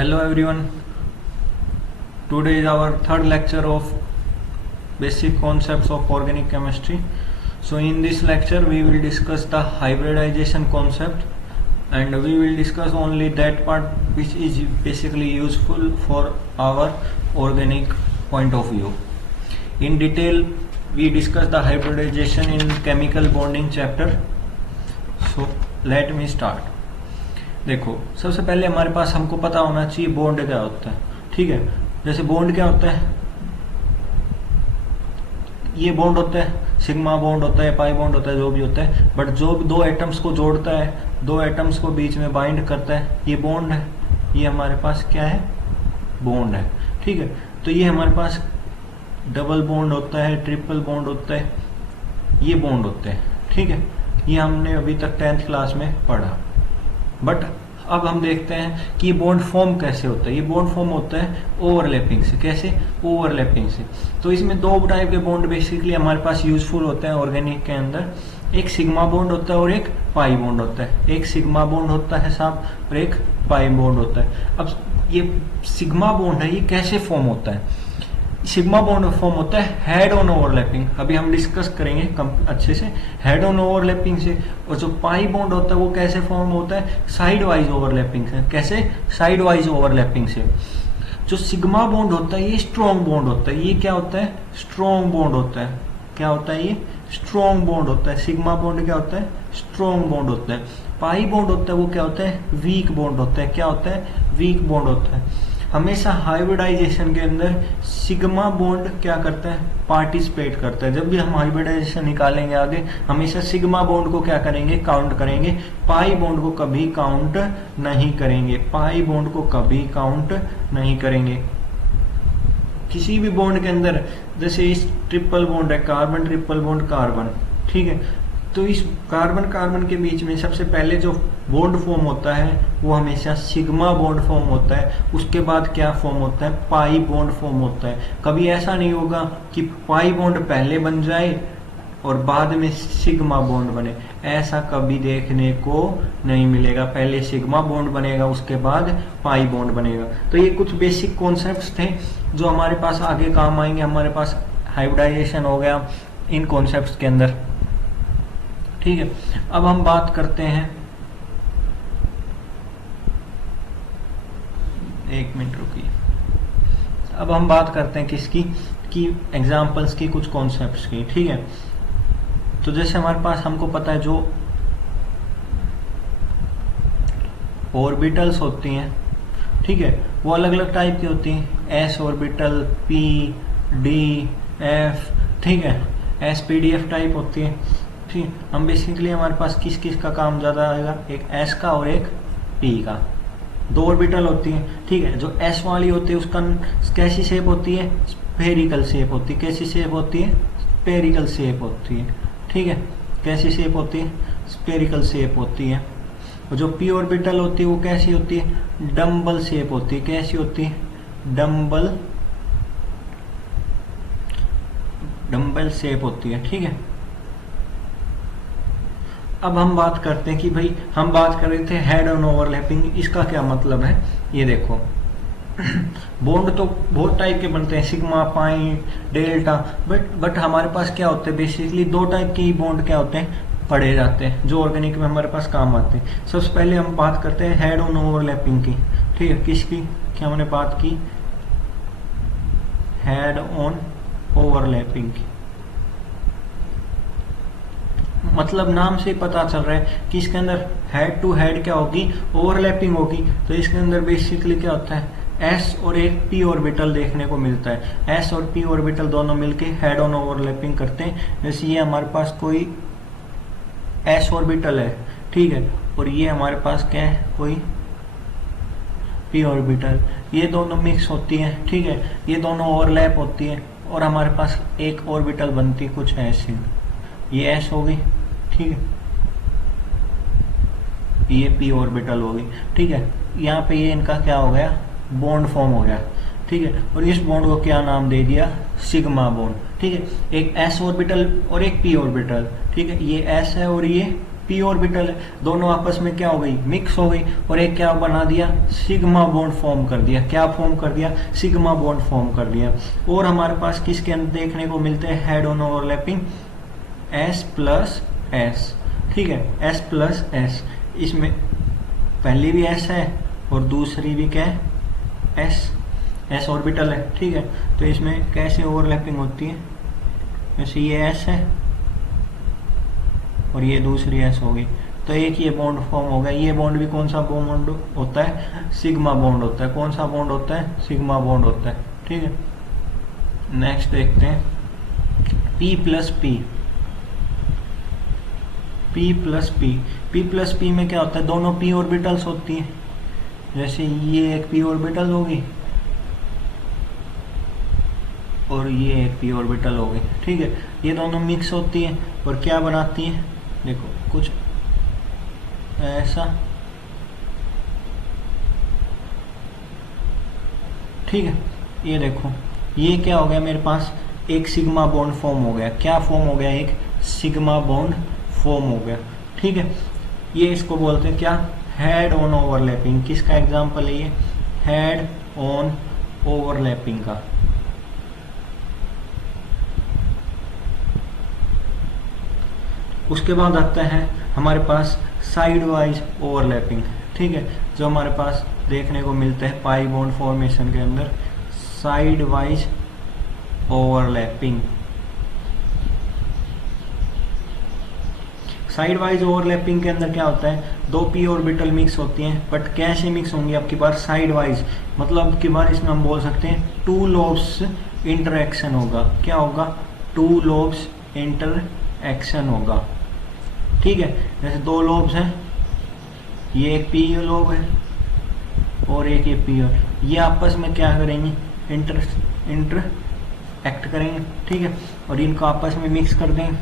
Hello everyone. Today is our third lecture of basic concepts of organic chemistry. So in this lecture we will discuss the hybridization concept and we will discuss only that part which is basically useful for our organic point of view. In detail we discuss the hybridization in chemical bonding chapter. So let me start. देखो सबसे पहले हमारे पास हमको पता होना चाहिए bond क्या होता है. ठीक है, जैसे बॉन्ड क्या होता है, ये बॉन्ड होता है, सिग्मा बॉन्ड होता है, पाई बॉन्ड होता है, जो भी होता है. बट जो भी दो एटम्स को जोड़ता है, दो एटम्स को बीच में बाइंड करता है, ये बॉन्ड है. ये हमारे पास क्या है, बॉन्ड है. ठीक है, तो ये हमारे पास डबल बॉन्ड होता है, ट्रिपल बॉन्ड होता है, ये बॉन्ड होते हैं. ठीक है, ये हमने अभी तक 10th क्लास में पढ़ा. बट अब हम देखते हैं कि ये बॉन्ड फॉर्म कैसे होता है. ये बॉन्ड फॉर्म होता है ओवरलैपिंग से. कैसे, ओवरलैपिंग से. तो इसमें दो टाइप के बॉन्ड बेसिकली हमारे पास यूजफुल होते हैं ऑर्गेनिक के अंदर. एक सिग्मा बॉन्ड होता है और एक पाई बॉन्ड होता है. एक सिग्मा बॉन्ड होता है साहब और एक पाई बॉन्ड होता है. अब ये सिग्मा बॉन्ड है, ये कैसे फॉर्म होता है. सिग्मा बॉन्ड फॉर्म होता है हेड ऑन ओवरलैपिंग. अभी हम डिस्कस करेंगे अच्छे से हेड ऑन ओवरलैपिंग से. और जो पाई बॉन्ड होता है वो कैसे फॉर्म होता है, साइड वाइज ओवरलैपिंग से. कैसे, साइड वाइज ओवरलैपिंग से. जो सिग्मा बॉन्ड होता है ये स्ट्रॉन्ग बॉन्ड होता है. ये क्या होता है, स्ट्रॉन्ग बॉन्ड होता है. क्या होता है, ये स्ट्रॉन्ग बॉन्ड होता है. सिग्मा बॉन्ड क्या होता है, स्ट्रॉन्ग बॉन्ड होता है. पाई बॉन्ड होता है वो क्या होता है, वीक बॉन्ड होता है. क्या होता है, वीक बॉन्ड होता है. हमेशा हाइब्रिडाइजेशन के अंदर सिग्मा बॉन्ड क्या करता है, पार्टिसिपेट करता है. जब भी हम हाइब्रिडाइजेशन निकालेंगे आगे, हमेशा सिग्मा बॉन्ड को क्या करेंगे, काउंट करेंगे. पाई बॉन्ड को कभी काउंट नहीं करेंगे. पाई बॉन्ड को कभी काउंट नहीं करेंगे. किसी भी बॉन्ड के अंदर, जैसे इस ट्रिपल बॉन्ड है, कार्बन ट्रिपल बॉन्ड कार्बन. ठीक है, तो इस कार्बन कार्बन के बीच में सबसे पहले जो बॉन्ड फॉर्म होता है वो हमेशा सिग्मा बॉन्ड फॉर्म होता है. उसके बाद क्या फॉर्म होता है, पाई बॉन्ड फॉर्म होता है. कभी ऐसा नहीं होगा कि पाई बॉन्ड पहले बन जाए और बाद में सिग्मा बॉन्ड बने. ऐसा कभी देखने को नहीं मिलेगा. पहले सिग्मा बॉन्ड बनेगा, उसके बाद पाई बॉन्ड बनेगा. तो ये कुछ बेसिक कॉन्सेप्ट्स थे जो हमारे पास आगे काम आएंगे. हमारे पास हाइब्रिडाइजेशन हो गया इन कॉन्सेप्ट्स के अंदर. ठीक है, अब हम बात करते हैं, एक मिनट रुकिए. अब हम बात करते हैं किसकी, की एग्जाम्पल्स की, कुछ कॉन्सेप्ट्स की. ठीक है, तो जैसे हमारे पास हमको पता है जो ऑर्बिटल्स होती हैं, ठीक है, वो अलग अलग टाइप की होती हैं. S orbital, P, D, F. ठीक है, S P D F type होती है. ठीक, हम बेसिकली हमारे पास किस किस का काम ज़्यादा आएगा, एक एस का और एक पी का. दो ऑर्बिटल होती है. ठीक है, जो एस वाली होती है उसका कैसी शेप होती है, स्फेरिकल शेप होती है. कैसी शेप होती है, स्फेरिकल शेप होती है. ठीक है, कैसी शेप होती है, स्फेरिकल शेप होती है. और जो पी ऑर्बिटल होती है वो कैसी होती है, डम्बल शेप होती है. कैसी होती है, डम्बल शेप होती है. ठीक है, अब हम बात करते हैं कि भाई हम बात कर रहे थे हेड ऑन ओवरलैपिंग. इसका क्या मतलब है, ये देखो. बॉन्ड तो बहुत टाइप के बनते हैं, सिग्मा, पाई, डेल्टा. बट हमारे पास क्या होते हैं, बेसिकली दो टाइप के बॉन्ड क्या होते हैं, पढ़े जाते हैं, जो ऑर्गेनिक में हमारे पास काम आते हैं. सबसे पहले हम बात करते हैं हेड ऑन ओवरलैपिंग की. ठीक है, किसकी, क्या हमने बात की, हेड ऑन ओवरलैपिंग की. मतलब नाम से पता चल रहा है कि इसके अंदर हेड टू हेड क्या होगी, ओवरलैपिंग होगी. तो इसके अंदर बेसिकली क्या होता है, एस और एक पी ऑर्बिटल देखने को मिलता है. एस और पी ऑर्बिटल दोनों मिलके हेड ऑन ओवरलैपिंग करते हैं. जैसे ये हमारे पास कोई एस ऑर्बिटल है, ठीक है, और ये हमारे पास क्या है, कोई पी ऑर्बिटल. ये दोनों मिक्स होती हैं. ठीक है, ये दोनों ओवरलैप होती है और हमारे पास एक ऑर्बिटल बनती है कुछ ऐसी. ये एस हो गई. ठीक है, ये पी ऑर्बिटल हो गई. ठीक है, यहाँ पे ये इनका क्या हो गया, बॉन्ड फॉर्म हो गया. ठीक है, और इस बॉन्ड को क्या नाम दे दिया, सिग्मा बॉन्ड. ठीक है, एक s ऑर्बिटल और एक p ऑर्बिटल, ठीक है, ये s है और ये p ऑर्बिटल है, दोनों आपस में क्या हो गई, मिक्स हो गई, और एक क्या बना दिया, सिग्मा बॉन्ड फॉर्म कर दिया। क्या फॉर्म कर दिया, सिग्मा बॉन्ड फॉर्म कर दिया। और हमारे पास किसके अंदर देखने को मिलते हैं, head on overlapping s plus s, ठीक है, s प्लस s, इसमें पहली भी s है और दूसरी भी क्या है, s ऑर्बिटल है, ठीक है। तो इसमें कैसे ओवरलैपिंग होती है, जैसे ये s है और ये दूसरी s होगी, तो एक ये बॉन्ड फॉर्म हो गया। ये बॉन्ड भी कौन सा बॉन्ड होता है, सिग्मा बॉन्ड होता है। कौन सा बॉन्ड होता है, सिग्मा बॉन्ड होता है, ठीक है। नेक्स्ट देखते हैं p plus p, p plus p, p plus p में क्या होता है, दोनों p ऑर्बिटल्स होती हैं, जैसे ये एक p ऑर्बिटल होगी और ये एक p ऑर्बिटल होगी, ठीक है। ये दोनों मिक्स होती हैं और क्या बनाती हैं, देखो कुछ ऐसा, ठीक है। ये देखो ये क्या हो गया, मेरे पास एक सिग्मा बॉन्ड फॉर्म हो गया। क्या फॉर्म हो गया, एक सिग्मा बॉन्ड फॉर्म हो गया, ठीक है। ये इसको बोलते हैं क्या, हेड ऑन ओवरलैपिंग। किसका एग्जांपल है ये, हेड ऑन ओवरलैपिंग का। उसके बाद आता है हमारे पास साइड वाइज ओवरलैपिंग, ठीक है, जो हमारे पास देखने को मिलते हैं पाई बॉन्ड फॉर्मेशन के अंदर, side wise overlapping. Side wise overlapping के अंदर क्या होता है, दो पी ऑर्बिटल मिक्स होती हैं, बट कैसे मिक्स होंगी आपकी बार, साइड वाइज, मतलब आपकी बार इसमें हम बोल सकते हैं टू लोब्स इंटरएक्शन होगा। क्या होगा, टू लोब्स इंटरएक्शन होगा, ठीक है। जैसे दो लोब्स हैं, ये एक पी लोब है और एक ये पी, ये आपस में क्या करेंगे, इंटरएक्ट करेंगे, ठीक है, और इनको आपस में मिक्स कर देंगे,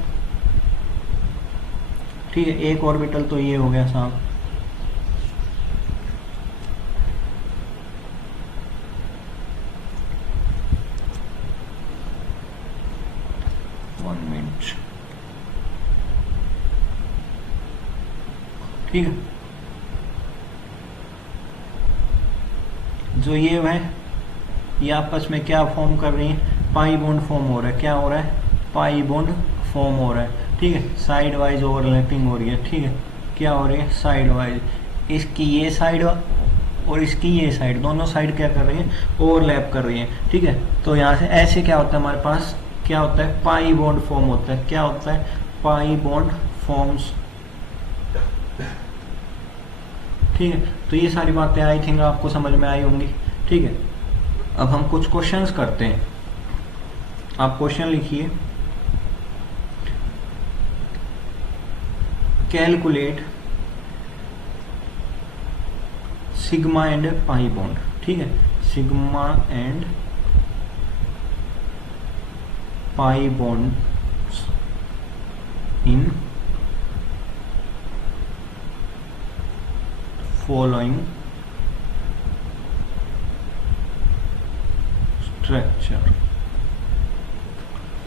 ठीक है। एक ऑर्बिटल तो ये हो गया साहब, ठीक है। जो ये है, ये आपस में क्या फॉर्म कर रही है, पाई बॉन्ड फॉर्म हो रहा है। क्या हो रहा है, पाई बॉन्ड फॉर्म हो रहा है, ठीक है। साइड वाइज ओवरलैपिंग हो रही है, ठीक है। क्या हो रही है, साइड वाइज, इसकी ये साइड और इसकी ये साइड, दोनों साइड क्या कर रही है, ओवरलैप कर रही है, ठीक है। तो यहाँ से ऐसे क्या होता है, हमारे पास क्या होता है, पाई बॉन्ड फॉर्म होता है। क्या होता है, पाई बॉन्ड फॉर्म्स, ठीक है। तो ये सारी बातें आई थिंक आपको समझ में आई होंगी, ठीक है। अब हम कुछ क्वेश्चंस करते हैं। आप क्वेश्चन लिखिए, calculate sigma and pi bond, ठीक है, sigma and pi bond in following structure,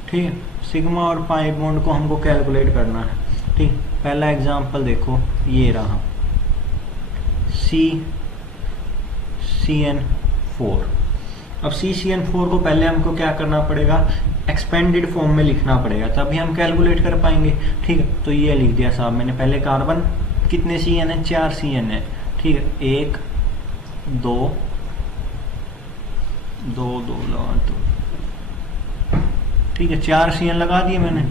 ठीक है। सिग्मा और पाई बॉन्ड को हमको कैलकुलेट करना है, ठीक। पहला एग्जांपल देखो, ये रहा CCN4। अब CCN4 को पहले हमको क्या करना पड़ेगा, एक्सपेंडेड फॉर्म में लिखना पड़ेगा, तभी हम कैलकुलेट कर पाएंगे, ठीक है। तो ये लिख दिया साहब मैंने, पहले कार्बन कितने CN है, 4 CN है, ठीक है। 1 2 2 2 लगा दो, ठीक है, 4 CN लगा दिए मैंने।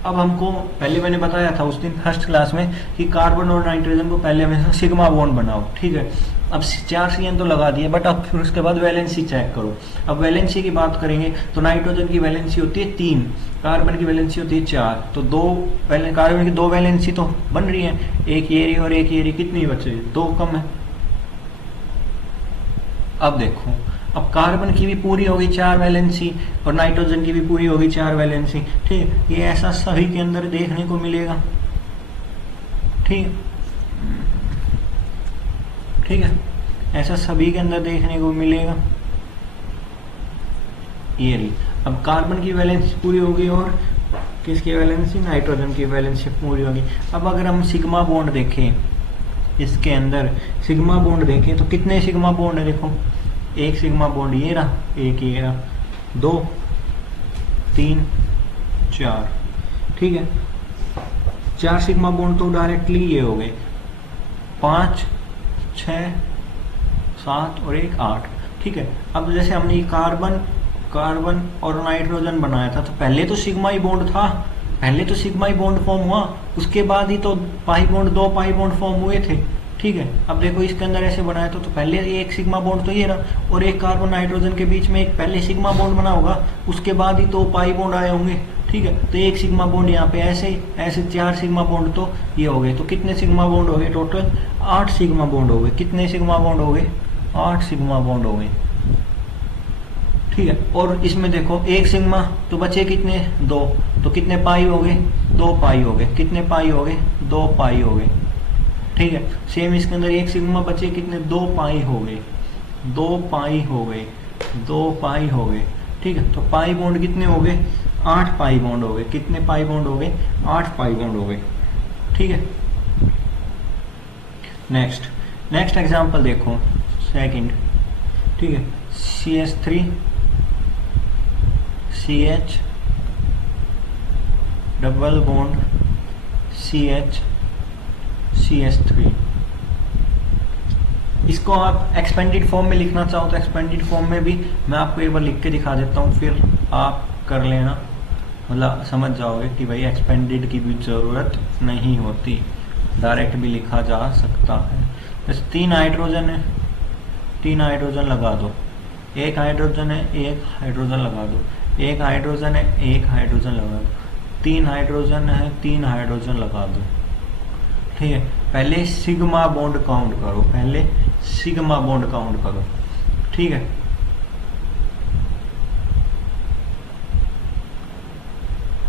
अब हमको पहले मैंने बताया था उस दिन फर्स्ट क्लास में कि कार्बन और नाइट्रोजन को पहले हमेशा सिग्मा बॉन्ड बनाओ, ठीक है। अब 4 CN तो लगा दिए, बट अब फिर उसके बाद वैलेंसी चेक करो। अब वैलेंसी की बात करेंगे तो नाइट्रोजन की वैलेंसी होती है 3, कार्बन की वैलेंसी होती है 4, तो कार्बन की 2 वैलेंसी तो बन रही है, एक ये रही और एक ये रही, कितनी बचे, 2 कम है। अब देखो, अब कार्बन की भी पूरी होगी 4 वैलेंसी और नाइट्रोजन की भी पूरी होगी 4 वैलेंसी, ठीक है। ये ऐसा सभी के अंदर देखने को मिलेगा, ठीक है, ठीक है, ऐसा सभी के अंदर देखने को मिलेगा। ये रही। अब कार्बन की वैलेंसी पूरी होगी और किसकी वैलेंसी, नाइट्रोजन की वैलेंसी पूरी होगी। अब अगर हम सिग्मा बॉन्ड देखें, इसके अंदर सिग्मा बॉन्ड देखें तो कितने सिग्मा बॉन्ड है, देखो एक सिग्मा बॉन्ड ये रहा, एक ये रहा, 2 3 4, ठीक है। 4 सिग्मा बॉन्ड तो डायरेक्टली ये हो गए, 5 6 7 और 1 8, ठीक है। अब जैसे हमने कार्बन और नाइट्रोजन बनाया था तो पहले तो सिग्मा ही बॉन्ड था, पहले तो सिग्मा ही बॉन्ड फॉर्म हुआ, उसके बाद ही तो pi bond, 2 pi bond form हुए थे, ठीक है। अब देखो इसके अंदर ऐसे बनाया था तो पहले एक सिग्मा बॉन्ड तो ये रहा और एक कार्बन नाइट्रोजन के बीच में एक पहले सिग्मा बॉन्ड बना होगा, उसके बाद ही तो पाई बॉन्ड आए होंगे, ठीक है। तो एक सिग्मा बॉन्ड यहाँ पे ऐसे 4 सिग्मा बॉन्ड तो ये हो गए। तो कितने सिग्मा बॉन्ड हो गए टोटल, 8 सिग्मा बॉन्ड हो गए। कितने सिग्मा बॉन्ड हो गए, 8 सिग्मा बॉन्ड हो गए, ठीक है। और इसमें देखो एक सिग्मा तो बचे कितने, 2, तो कितने पाई हो गए, 2 पाई हो गए। कितने पाई हो गए, 2 पाई हो गए, ठीक है। सेम इसके अंदर एक सिग्मा बचे, कितने, 2 पाई हो गए, 2 पाई हो गए, 2 पाई हो गए, ठीक है। तो पाई बॉन्ड कितने हो गए, 8 पाई बॉन्ड हो गए। कितने पाई बॉन्ड हो गए, 8 पाई बॉन्ड हो गए, ठीक है। नेक्स्ट एग्जांपल देखो, सेकंड, ठीक है। CH3 CH double bond CH CH3। इसको आप एक्सपेंडेड फॉर्म में लिखना चाहो तो एक्सपेंडेड फॉर्म में भी मैं आपको एक बार लिख के दिखा देता हूँ, फिर आप कर लेना, मतलब समझ जाओगे कि भाई एक्सपेंडेड की भी ज़रूरत नहीं होती, डायरेक्ट भी लिखा जा सकता है। बस 3 हाइड्रोजन है, 3 हाइड्रोजन लगा दो, एक हाइड्रोजन है, एक हाइड्रोजन लगा दो, एक हाइड्रोजन है, एक हाइड्रोजन लगा दो, 3 हाइड्रोजन है, 3 हाइड्रोजन लगा दो, ठीक है। पहले सिग्मा बॉन्ड काउंट करो, पहले सिग्मा बॉन्ड काउंट करो, ठीक है।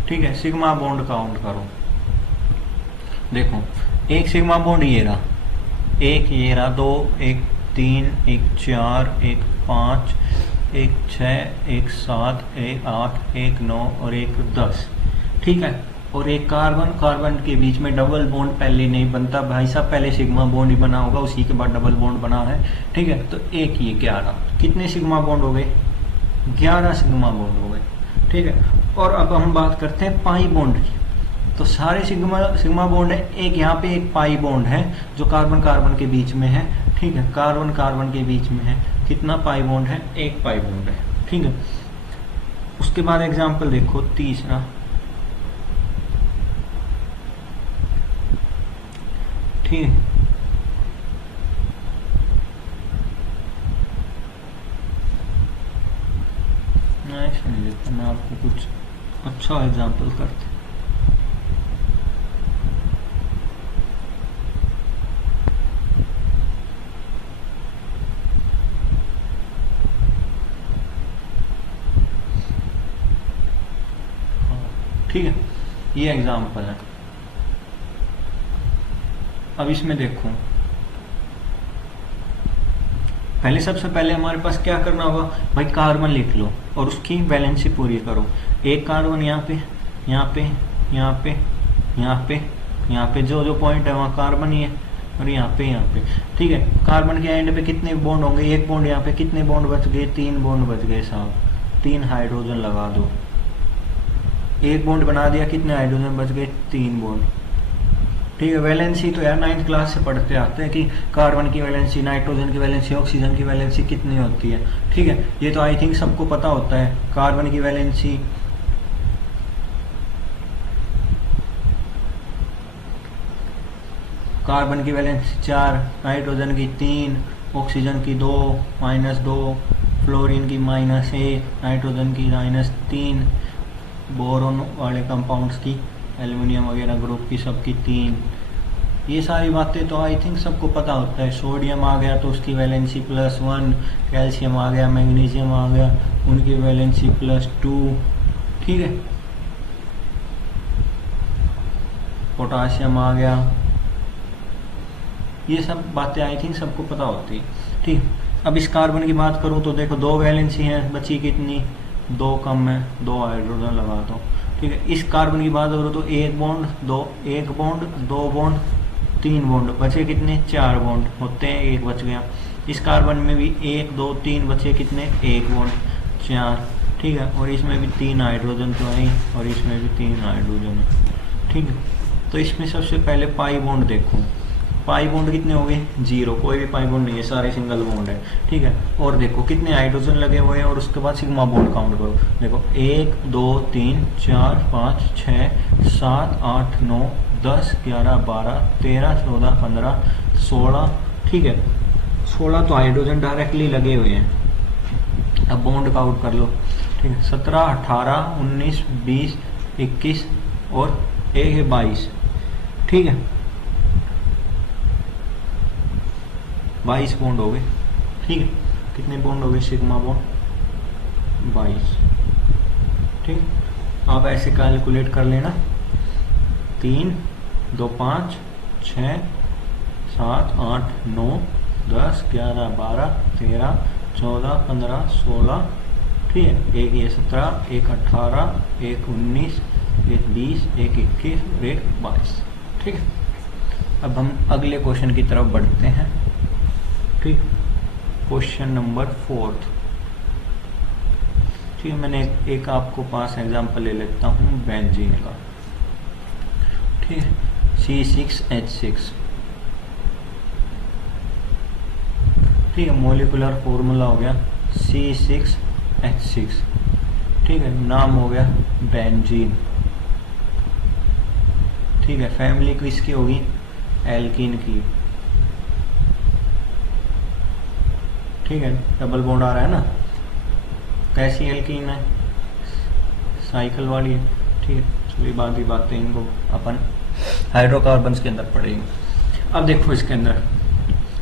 ठीक है, सिग्मा बॉन्ड काउंट करो। देखो एक सिग्मा बॉन्ड ये रहा, एक ये रहा, 2 1 3 1 4 1 5 1 6 1 7 1 8 1 9 और 1 10, ठीक है। और एक कार्बन के बीच में डबल बॉन्ड पहले नहीं बनता भाई साहब, पहले सिग्मा बॉन्ड ही बना होगा, उसी के बाद डबल बॉन्ड बना है, ठीक है। तो एक ये 11, कितने सिग्मा बॉन्ड हो गए, 11 सिग्मा बॉन्ड हो गए, ठीक है। और अब हम बात करते हैं पाई बॉन्ड की। तो सारे सिग्मा बॉन्ड है, एक यहाँ पे एक पाई बॉन्ड है जो कार्बन के बीच में है, ठीक है। कार्बन के बीच में है, कितना पाई बॉन्ड है, एक पाई बॉन्ड है, ठीक है। उसके बाद एग्जाम्पल देखो तीसरा, ठीक है। ऐसा नहीं देता मैं आपको, कुछ अच्छा एग्जाम्पल करते। ठीक है, ये एग्जाम्पल है। अब इसमें देखो, पहले सबसे पहले हमारे पास क्या करना होगा भाई, कार्बन लिख लो और उसकी वैलेंसी पूरी करो। एक कार्बन यहाँ पे, यहाँ पे, यहाँ पे, यहाँ पे, यहाँ पे, जो जो पॉइंट है वहाँ कार्बन ही है, और यहाँ पे, ठीक है। कार्बन के एंड पे कितने बॉन्ड होंगे, एक बॉन्ड, यहाँ पे कितने बॉन्ड बच गए, 3 बॉन्ड बच गए साहब, 3 हाइड्रोजन लगा दो। एक बॉन्ड बना दिया, कितने हाइड्रोजन बच गए, 3 बॉन्ड, ठीक है। वैलेंसी तो यार 9th क्लास से पढ़ते आते हैं कि कार्बन की वैलेंसी, नाइट्रोजन की वैलेंसी, ऑक्सीजन की वैलेंसी कितनी होती है, ठीक है। ये तो आई थिंक सबको पता होता है। कार्बन की वैलेंसी कार्बन की वैलेंसी 4, नाइट्रोजन की 3, ऑक्सीजन की 2 -2, फ्लोरीन की -1, नाइट्रोजन की -3, बोरोन वाले कंपाउंड्स की, एल्युमिनियम वगैरह ग्रुप की सबकी 3। ये सारी बातें तो आई थिंक सबको पता होता है। सोडियम आ गया तो उसकी वैलेंसी +1, कैल्शियम आ गया, मैग्नीशियम आ गया, उनकी वैलेंसी +2, ठीक है। पोटाशियम आ गया, ये सब बातें आई थिंक सबको पता होती है, ठीक। अब इस कार्बन की बात करूँ तो देखो 2 वैलेंसी हैं, बची कितनी, 2 कम है, 2 हाइड्रोजन लगा दो। ठीक है, इस कार्बन की बात करो तो 1 बॉन्ड 2, 1 बॉन्ड 2 बॉन्ड 3 बॉन्ड, बचे कितने 4 बॉन्ड होते हैं, 1 बच गया। इस कार्बन में भी 1 2 3 बचे कितने 1 बॉन्ड 4। ठीक है, और इसमें भी 3 हाइड्रोजन तो है और इसमें भी 3 हाइड्रोजन है। ठीक है, तो इसमें सबसे पहले पाई बॉन्ड देखो, पाई बॉन्ड कितने हो गए 0, कोई भी पाई बॉन्ड नहीं है, सारे सिंगल बॉन्ड है। ठीक है, और देखो कितने हाइड्रोजन लगे हुए हैं और उसके बाद सिग्मा बॉन्ड काउंट करो। देखो 1 2 3 4 5 6 7 8 9 10 11 12 13 14 15 16। ठीक है, 16 तो हाइड्रोजन डायरेक्टली लगे हुए हैं। अब बॉन्ड काउंट कर लो। ठीक है, 17 18 19 20 21 और 1 है 22। ठीक है, 22 बॉन्ड हो गए। ठीक है, कितने बॉन्ड हो गए सिग्मा बॉन्ड 22। ठीक, आप ऐसे कैलकुलेट कर लेना, 3 2 5 6 7 8 9 10 11 12 13 14 15 16। ठीक है, एक ये 17, एक 18, एक 19, एक 20, एक 21 और एक 22। ठीक है, अब हम अगले क्वेश्चन की तरफ बढ़ते हैं। ठीक, क्वेश्चन नंबर 4। ठीक है, मैंने एक आपको पास एग्जांपल ले लेता हूँ बेंजीन का। ठीक है, C6H6। ठीक है, मोलिकुलर फॉर्मूला हो गया C6H6। ठीक है, नाम हो गया बेंजीन। ठीक है, फैमिली किसकी होगी एल्कीन की। ठीक है, डबल बॉन्ड आ रहा है ना, कैसी एल्कीन है साइकिल वाली है। ठीक है, चलिए बाकी बातें इनको अपन हाइड्रोकार्बन्स के अंदर पढ़ेंगे। अब देखो इसके अंदर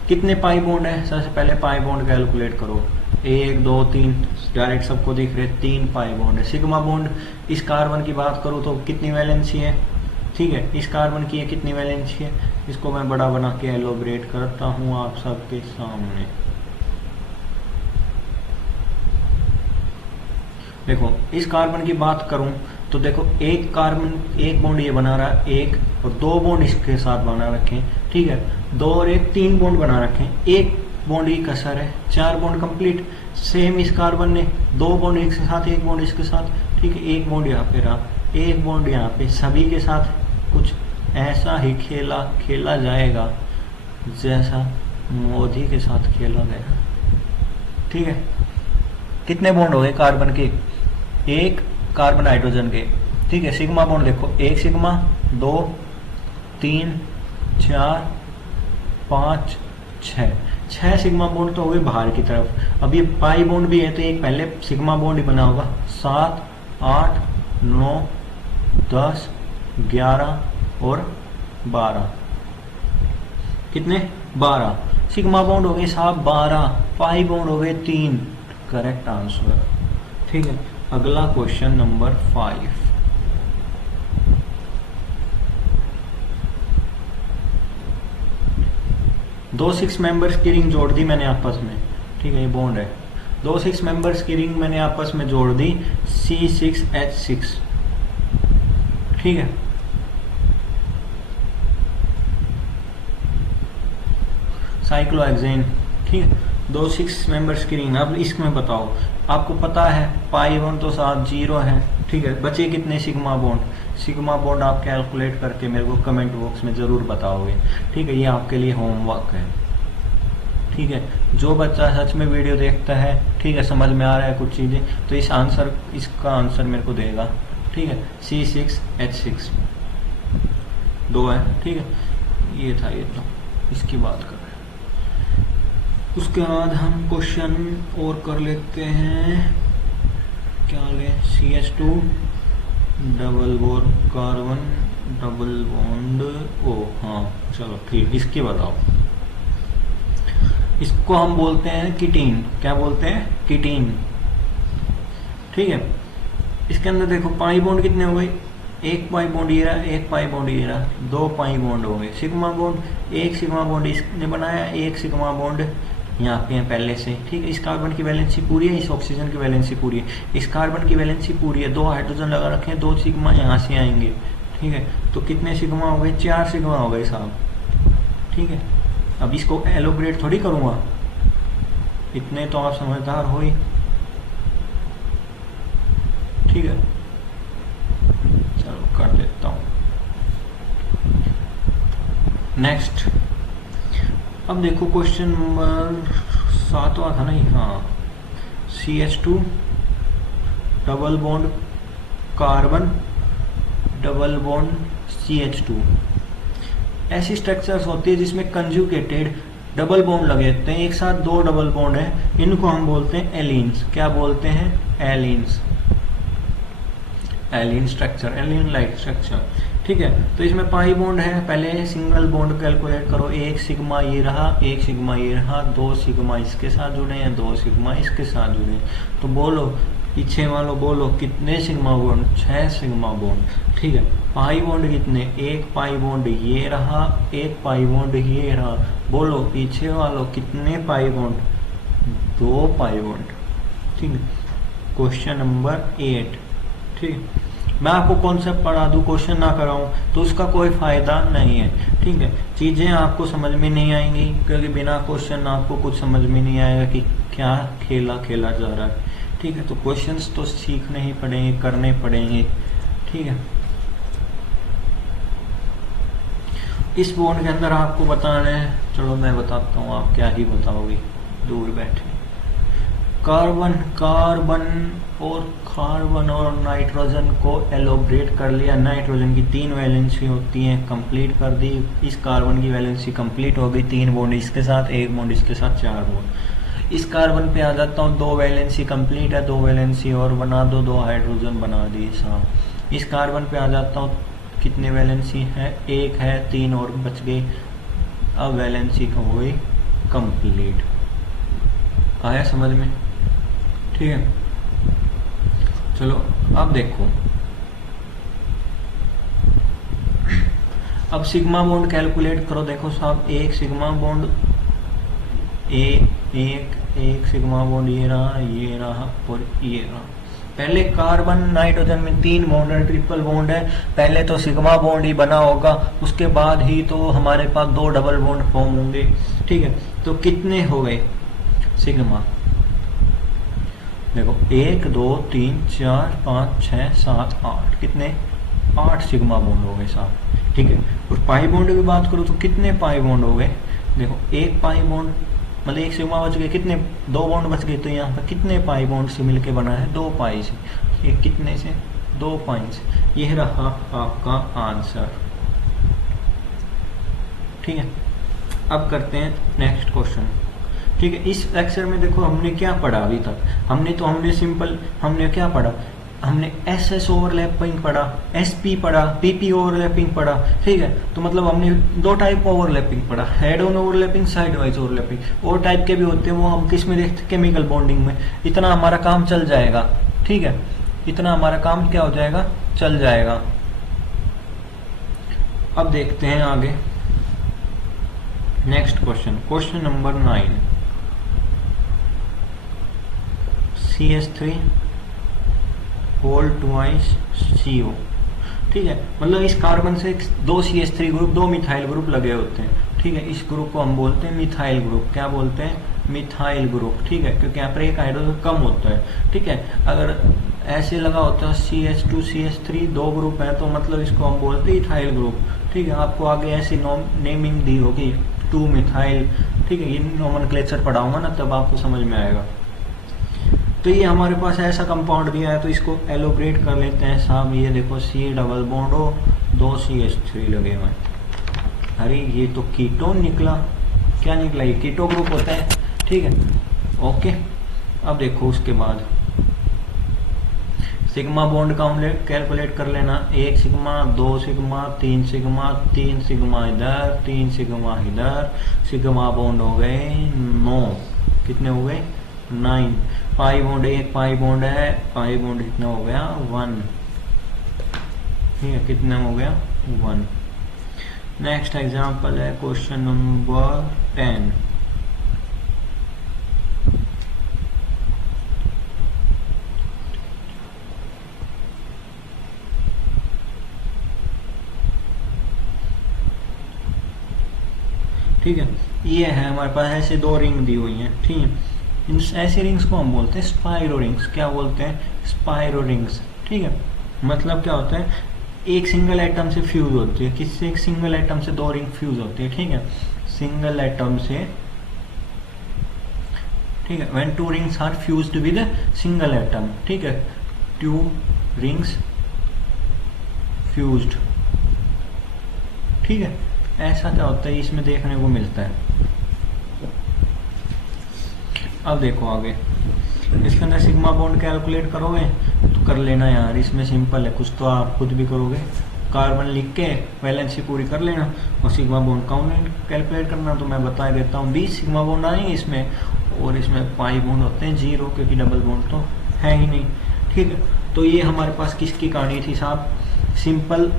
कितने पाई बॉन्ड है, सबसे पहले पाई बॉन्ड कैलकुलेट करो। 1 2 3 डायरेक्ट सबको दिख रहे 3 पाई बॉन्ड है। सिग्मा बॉन्ड इस कार्बन की बात करूँ तो कितनी वैलेंसी है। ठीक है, इस कार्बन की कितनी वैलेंसी है, इसको मैं बड़ा बना के एलोबरेट करता हूँ आप सबके सामने। देखो इस कार्बन की बात करूं तो देखो एक कार्बन एक बॉन्ड ये बना रहा है, एक और 2 बॉन्ड इसके साथ बना रखे। ठीक है, 2 और 1 3 बॉन्ड बना रखे, एक बॉन्ड ही कसर है, 4 बॉन्ड कंप्लीट। सेम इस कार्बन ने 2 बॉन्ड इसके साथ, 1 बॉन्ड इसके साथ। ठीक है, 1 बॉन्ड यहाँ पे रहा, 1 बॉन्ड यहाँ पे। सभी के साथ कुछ ऐसा ही खेला जाएगा जैसा मोदी के साथ खेला गया। ठीक है, कितने बॉन्ड हो गए कार्बन के, 1 कार्बन हाइड्रोजन के। ठीक है, सिग्मा बॉन्ड देखो 1 सिग्मा 2 3 4 5 6 सिग्मा बॉन्ड तो हो गए बाहर की तरफ। अब ये पाई बॉन्ड भी है तो एक पहले सिग्मा बॉन्ड ही बना होगा। 7 8 9 10 11 और 12, कितने 12 सिग्मा बॉन्ड हो गए साहब 12, पाई बॉन्ड हो गए 3। Correct answer. ठीक है, अगला क्वेश्चन नंबर 5। दो 6 मेंबर्स की रिंग जोड़ दी मैंने आपस में। ठीक है, ये बॉन्ड है, 2 6 मेंबर्स की रिंग मैंने आपस में जोड़ दी C6H6। ठीक है, साइक्लोहेक्सेन। ठीक है, 2 6 मेंबर्स की रिंग। अब इसमें बताओ, आपको पता है पाई बॉन्ड तो साथ 0 है। ठीक है, बचे कितने सिग्मा बॉन्ड। सिग्मा बॉन्ड आप कैलकुलेट करके मेरे को कमेंट बॉक्स में ज़रूर बताओगे। ठीक है, ये आपके लिए होमवर्क है। ठीक है, जो बच्चा सच में वीडियो देखता है, ठीक है, समझ में आ रहा है कुछ चीज़ें, तो इसका आंसर मेरे को देगा। ठीक है, C6H6 2 है। ठीक है, ये था, ये तो इसकी बात कर रहे हैं। उसके बाद हम क्वेश्चन और कर लेते हैं, क्या लें, CH2 double bond carbon double bond O। हाँ चलो ठीक, इसकी बताओ। इसको हम बोलते हैं कीटीन। क्या बोलते हैं, कीटीन। ठीक है, इसके अंदर देखो पाई बॉन्ड कितने हो गए, 1 पाई बॉन्ड ये रहा, 1 पाई बॉन्ड ये रहा, 2 पाई बॉन्ड हो गए। सिग्मा बॉन्ड 1 सिग्मा बॉन्ड इसने बनाया, 1 सिग्मा बॉन्ड यहाँ पे है पहले से, ठीक है। इस कार्बन की वैलेंसी पूरी है, इस ऑक्सीजन की वैलेंसी पूरी है, इस कार्बन की वैलेंसी पूरी है, 2 हाइड्रोजन लगा रखे हैं, 2 सिग्मा यहाँ से आएंगे, ठीक है। तो कितने सिग्मा हो गए? 4 सिग्मा हो गए साहब, ठीक है। अब इसको एलोब्रेट थोड़ी करूँगा, इतने तो आप समझदार हो ही, ठीक है। चलो कर देता हूँ नेक्स्ट। अब देखो क्वेश्चन नंबर 7वां था नहीं, हाँ, CH2 double bond carbon double bond CH2, ऐसी स्ट्रक्चर्स होती है जिसमें कंजुगेटेड डबल बॉन्ड लगे होते हैं, एक साथ 2 डबल बॉन्ड है, इनको हम बोलते हैं एलीन्स। क्या बोलते हैं? एलीन्स, एलीन स्ट्रक्चर, एलीन लाइक स्ट्रक्चर, ठीक है। तो इसमें पाई बॉन्ड है, पहले सिंगल बॉन्ड कैलकुलेट करो, 1 सिग्मा ये रहा, 1 सिग्मा ये रहा, 2 सिग्मा इसके साथ जुड़े हैं, 2 सिग्मा इसके साथ जुड़े हैं। तो बोलो पीछे वालों, बोलो कितने सिग्मा बॉन्ड? 6 सिग्मा बॉन्ड, ठीक है। पाई बॉन्ड कितने? 1 पाई बॉन्ड ये रहा, 1 पाई बॉन्ड ये रहा। बोलो पीछे वालों कितने पाई बॉन्ड? 2 पाई बॉन्ड, ठीक है। क्वेश्चन नंबर 8, ठीक। मैं आपको कॉन्सेप्ट पढ़ा दूं, क्वेश्चन ना कराऊं तो उसका कोई फायदा नहीं है, ठीक है। चीजें आपको समझ में नहीं आएंगी, क्योंकि बिना क्वेश्चन आपको कुछ समझ में नहीं आएगा कि क्या खेला खेला जा रहा है, ठीक है। तो क्वेश्चंस तो सीखने ही पड़ेंगे, करने पड़ेंगे, ठीक है। इस बॉन्ड के अंदर आपको बताना है, चलो मैं बताता हूँ, आप क्या ही बताओगे दूर बैठे। कार्बन और नाइट्रोजन को एलोब्रेट कर लिया, नाइट्रोजन की 3 वैलेंसी होती हैं, कंप्लीट कर दी। इस कार्बन की वैलेंसी कंप्लीट हो गई, 3 बॉन्ड इसके साथ, 1 बॉन्ड इसके साथ, 4 बॉन्ड। इस कार्बन पे आ जाता हूँ, 2 वैलेंसी कंप्लीट है, 2 वैलेंसी और बना दो, 2 हाइड्रोजन बना दिए साहब। इस कार्बन पे आ जाता हूँ, कितने वैलेंसी है? 1 है, 3 और बच गए। अब वैलेंसी हो गई कंप्लीट, आया समझ में? ठीक है। चलो अब देखो, अब सिग्मा बॉन्ड कैलकुलेट करो। देखो साहब, एक सिग्मा बॉन्ड, एक सिग्मा बॉन्ड ये रहा और ये रहा। पहले कार्बन नाइट्रोजन में 3 बॉन्ड है, ट्रिपल बॉन्ड है। पहले तो सिग्मा बॉन्ड ही बना होगा, उसके बाद ही तो हमारे पास 2 डबल बॉन्ड फॉर्म होंगे, ठीक है। तो कितने हो गए सिग्मा? देखो 1 2 3 4 5 6 7 8, कितने? 8 सिग्मा बॉन्ड हो गए साहब, ठीक है। और पाई बॉन्ड की बात करो तो कितने पाई बॉन्ड हो गए? देखो 1 पाई बॉन्ड मतलब 1 सिग्मा बच गए, कितने? 2 बॉन्ड बच गए। तो यहाँ पर कितने पाई बॉन्ड से मिलके बना है? 2 पाई से। ये कितने से? 2 पाई से। यह रहा आपका आंसर, ठीक है। अब करते हैं नेक्स्ट क्वेश्चन, ठीक है। इस लेक्चर में देखो हमने क्या पढ़ा अभी तक? हमने क्या पढ़ा? हमने SS ओवरलैपिंग पढ़ा, SP पढ़ा, PP ओवरलैपिंग पढ़ा, ठीक है। तो मतलब हमने 2 टाइप का ओवरलैपिंग पढ़ा, head on overlapping, side wise overlapping. और टाइप के भी होते हैं, वो हम किस में देखते हैं? केमिकल बॉन्डिंग में। इतना हमारा काम चल जाएगा, ठीक है। इतना हमारा काम क्या हो जाएगा? चल जाएगा। अब देखते हैं आगे next question, question number 9। CH3 whole twice CO, ठीक है। मतलब इस कार्बन से 2 CH3 ग्रुप, 2 मिथाइल ग्रुप लगे होते हैं, ठीक है। इस ग्रुप को हम बोलते हैं मिथाइल ग्रुप। क्या बोलते हैं? मिथाइल ग्रुप, ठीक है। क्योंकि यहाँ पर एक हाइड्रोजन कम होता है, ठीक है। अगर ऐसे लगा होता है CH2 CH3 2 ग्रुप है, तो मतलब इसको हम बोलते हैं इथाइल ग्रुप, ठीक है। आपको आगे ऐसी नेमिंग दी होगी 2 मिथाइल, ठीक है। ये नोमेनक्लेचर पढ़ाऊंगा ना, तब आपको समझ में आएगा। तो ये हमारे पास ऐसा कंपाउंड दिया है, तो इसको एलोब्रेट कर लेते हैं साहब। ये देखो C डबल बॉन्ड हो, 2 CH3 लगे हुए। अरे ये तो कीटोन निकला। क्या निकला? ये कीटो ग्रुप होता है, ठीक है। ओके, अब देखो उसके बाद सिग्मा बॉन्ड का कैलकुलेट कर लेना। 1 सिग्मा, 2 सिग्मा, 3 सिग्मा, 3 सिग्मा इधर, 3 सिग्मा इधर। सिग्मा बॉन्ड हो गए 9। कितने हो गए? 9। पाई बॉन्ड, 1 पाई बॉन्ड है, पाई बॉन्ड कितना हो गया? 1, ठीक है। कितना हो गया? 1। नेक्स्ट एग्जाम्पल है क्वेश्चन नंबर 10। ठीक है, ये है हमारे पास ऐसे दो रिंग दी हुई हैं, ठीक है। इन ऐसी रिंग्स को हम बोलते हैं स्पाइरो रिंग्स। क्या बोलते हैं? स्पाइरो रिंग्स, ठीक है। मतलब क्या होता है, एक सिंगल एटम से फ्यूज होती है। किससे? एक सिंगल एटम से दो रिंग फ्यूज होती है, ठीक है, सिंगल एटम से, ठीक है। When two rings are fused with single atom, ठीक है, टू रिंग्स फ्यूज्ड, ठीक है। ऐसा क्या होता है, इसमें देखने को मिलता है। अब देखो आगे, इसके अंदर सिग्मा बॉन्ड कैलकुलेट करोगे तो कर लेना यार, इसमें सिंपल है, कुछ तो आप खुद भी करोगे। कार्बन लिख के वैलेंसी पूरी कर लेना और सिग्मा बॉन्ड काउंट कैलकुलेट करना। तो मैं बता देता हूँ 20 सिग्मा बॉन्ड आएंगे इसमें, और इसमें पाई बॉन्ड होते हैं 0, क्योंकि डबल बॉन्ड तो है ही नहीं, ठीक है। तो ये हमारे पास किसकी कहानी थी साहब? सिंपल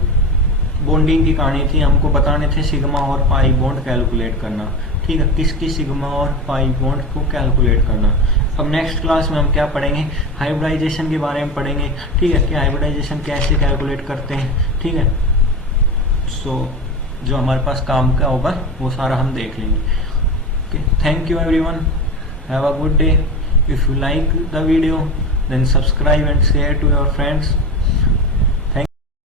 बॉन्डिंग की कहानी थी। हमको बताने थे सिग्मा और पाई बॉन्ड कैलकुलेट करना, ठीक है, किसकी? सिग्मा और पाई बॉन्ड को कैलकुलेट करना। अब नेक्स्ट क्लास में हम क्या पढ़ेंगे? हाइब्रिडाइजेशन के बारे में पढ़ेंगे, ठीक है, कि हाइब्रिडाइजेशन कैसे कैलकुलेट करते हैं, ठीक है। सो जो हमारे पास काम का होगा वो सारा हम देख लेंगे। Okay, thank you everyone, have a good day. If you like the video then subscribe and share to your friends.